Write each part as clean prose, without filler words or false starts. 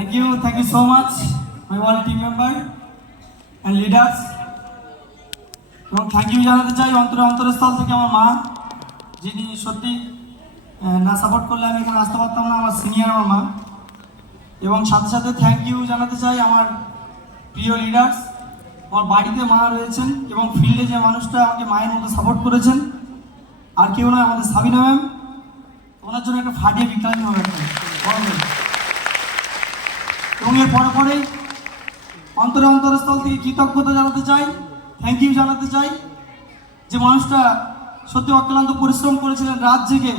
Thank you so much, my all team member and leaders. এবং thank you জানাতে চাই অন্তরস্থল থেকে আমার মা, যিনি সত্যি না সাপোর্ট করলে আমি এখানে আসতে পারতাম না, আমার সিনিয়র আমার মা। এবং সাথে সাথে থ্যাংক ইউ জানাতে চাই আমার প্রিয় লিডার্স, আমার বাড়িতে মা রয়েছেন এবং ফিল্ডে যে মানুষটা আমাকে মায়ের মতো সাপোর্ট করেছেন, আর কেউ নয় আমাদের সাবিনা ম্যাম। ওনার জন্য একটা ফাটিয়ে বিজ্ঞানী হবে একটা। এবং এর পরে অন্তরস্থল থেকে কৃতজ্ঞতা জানাতে চাই, থ্যাংক ইউ জানাতে চাই যে মানুষটা সত্যি অক্লান্ত পরিশ্রম করেছিলেন, রাত জেগে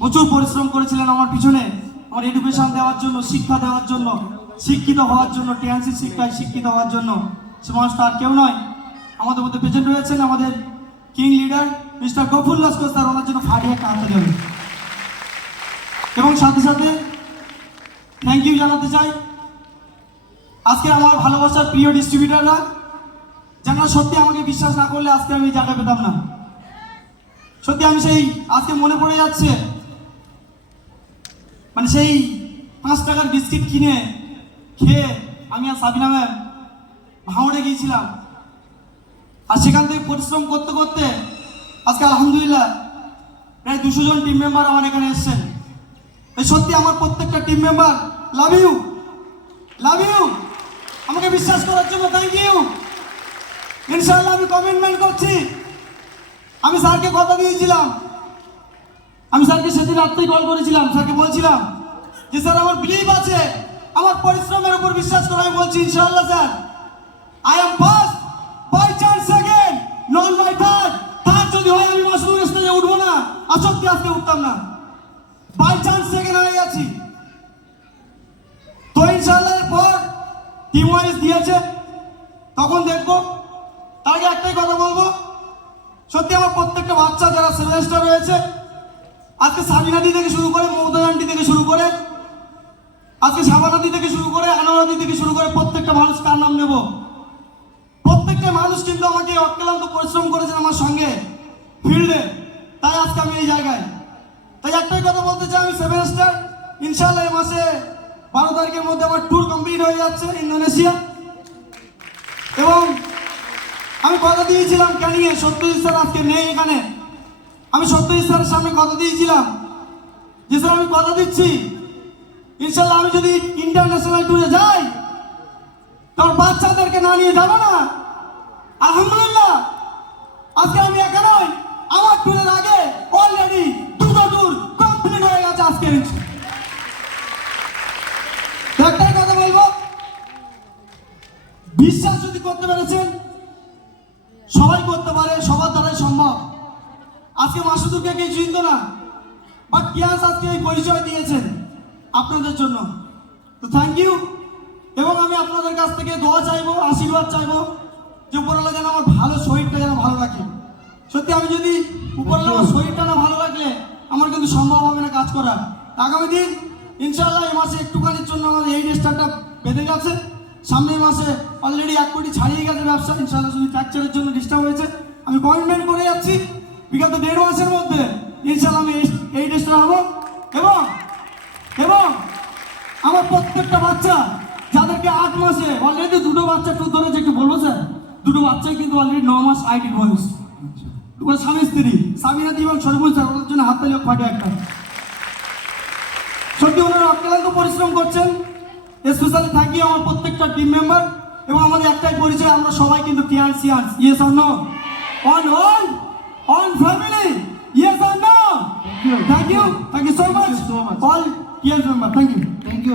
প্রচুর পরিশ্রম করেছিলেন আমার পিছনে, আমার এডুকেশন দেওয়ার জন্য, শিক্ষা দেওয়ার জন্য, শিক্ষিত হওয়ার জন্য, টিএনসি শিক্ষায় শিক্ষিত হওয়ার জন্য। সে মানুষটা আর কেউ নয়, আমাদের মধ্যে প্রেজেন্ট রয়েছেন আমাদের king leader mister Gafoor Laskar sir. ওনার জন্য ফাটিয়ে একটা হাতে দেবে। এবং সাথে সাথে থ্যাংক ইউ জানাতে চাই আজকে আমার ভালোবাসার প্রিয় ডিস্ট্রিবিউটাররা, যারা সত্যি আমাকে বিশ্বাস না করলে আজকে আমি জায়গা পেতাম না। সত্যি আমি সেই আজকে মনে পড়ে যাচ্ছে, মানে সেই 5 টাকার বিস্কিট কিনে খেয়ে আমি আর সাবিনা ম্যাম ভাঙড়ে গিয়েছিলাম। আর সেখান থেকে পরিশ্রম করতে করতে আজকে আলহামদুলিল্লাহ প্রায় 200 জন টিম মেম্বার আমার এখানে এসেছেন। এই সত্যি আমার প্রত্যেকটা টিম মেম্বার লাভ ইউ, আমাকে বিশ্বাস করার জন্য থ্যাংক ইউ। ইনশাআল্লাহ আমি কমিটমেন্ট করছি। আমি স্যারকে কথা দিয়েছিলাম, আমি স্যারকে সেদিন রাত্রেই কল করেছিলাম, স্যারকে বলছিলাম যে স্যার আমার বিলিভ আছে, আমার পরিশ্রমের উপর বিশ্বাস করে আমি বলছি ইনশাআল্লাহ sir I am first, by chance second, not by third. Third যদি হয় আমি মাশরুম স্টেজে উঠবো না, আর সত্যি আজকে উঠতাম না। বাই চান্স সেকেন্ড হয়ে গেছি। তো ইনশাআল্লাহ এরপর টিম ওয়াইজ দিয়েছে, তখন দেখবো। তার আগে একটাই কথা বলবো, সত্যি আমার প্রত্যেকটা বাচ্চা যারা 7 স্টার রয়েছে, আজকে সাবিনাদি থেকে শুরু করে, মমতা আন্টি থেকে শুরু করে, আজকে শাবানাদি থেকে শুরু করে, আনোয়ারাদি থেকে শুরু করে প্রত্যেকটা মানুষ, কার নাম নেব, প্রত্যেকটা মানুষ কিন্তু আমাকে অক্লান্ত পরিশ্রম করেছেন আমার সঙ্গে ফিল্ডে। তাই আজকে আমি এই জায়গায়। তাই একটাই কথা বলতে চাই, আমি 7 স্টার ইনশাআল্লাহ এই মাসে 12 তারিখের মধ্যে আমার ট্যুর কমপ্লিট হয়ে যাচ্ছে ইন্দোনেশিয়া। এবং আমি কথা দিয়েছিলাম ক্যানিংয়ে, সত্যজিৎ স্যার আজকে নেই এখানে, আমি সত্যজিৎ স্যারের সামনে কথা দিয়েছিলাম যে স্যার আমি কথা দিচ্ছি ইনশাআল্লাহ আমি যদি ইন্টারন্যাশনাল ট্যুরে যাই তোর বাচ্চাদেরকে না নিয়ে যাবো না। আলহামদুলিল্লাহ আজকে আমি একা নই, আমার ট্যুরের আগে অলরেডি 2টো ট্যুর কমপ্লিট হয়ে গেছে আজকের। একটাই কথা বলবো, বিশ্বাস যদি করতে পেরেছেন সবাই করতে পারে, সবার দ্বারাই সম্ভব। আজকে মাসুদুরকে কেউ চিনত না, বাট কিয়াস আজকে এই পরিচয় দিয়েছেন আপনাদের জন্য। তো থ্যাংক ইউ। এবং আমি আপনাদের কাছ থেকে দোয়া চাইবো, আশীর্বাদ চাইবো যে উপরওয়ালা যেন আমার ভালো শরীরটা যেন ভালো রাখে। সত্যি আমি যদি উপরওয়ালা আমার শরীরটা না ভালো রাখলে আমার কিন্তু সম্ভব হবে না কাজ করা। আগামী দিন ইনশাআল্লাহ এই মাসে একটুখানির জন্য আমার এই স্টারটা বেঁধে গেছে, সামনের মাসে অলরেডি 1 কোটি ছাড়িয়ে গেছে ব্যবসা। ইনশাআল্লাহ শুধু ফ্র্যাকচারের জন্য ডিস্টার্ব হয়েছে। আমি কমিটমেন্ট করে যাচ্ছি বিগত 1.5 মাসের মধ্যে ইনশাআল্লাহ আমি এই স্টার হবো। এবং আমার প্রত্যেকটা বাচ্চা যাদেরকে 8 মাসে অলরেডি 2টো বাচ্চা টুথ ধরেছে, একটু বলবো স্যার, 2টো বাচ্চাই কিন্তু অলরেডি 9 মাস আইডির বয়স। তোমার স্বামী স্ত্রী সাবিনাদি এবং শরীফুল স্যার, ওদের জন্য হাত তালি ফাটে একটা। সত্যি ওনারা অক্লান্ত পরিশ্রম করছেন। স্পেশালি থ্যাংক ইউ আমার প্রত্যেকটা টিম মেম্বার। এবং আমাদের একটাই পরিচয়, আমরা সবাই কিন্তু টিয়ানসিয়ান্স। Yes or no? On family, yes or no? Thank you so much all টিয়ানস মেম্বার। Thank you.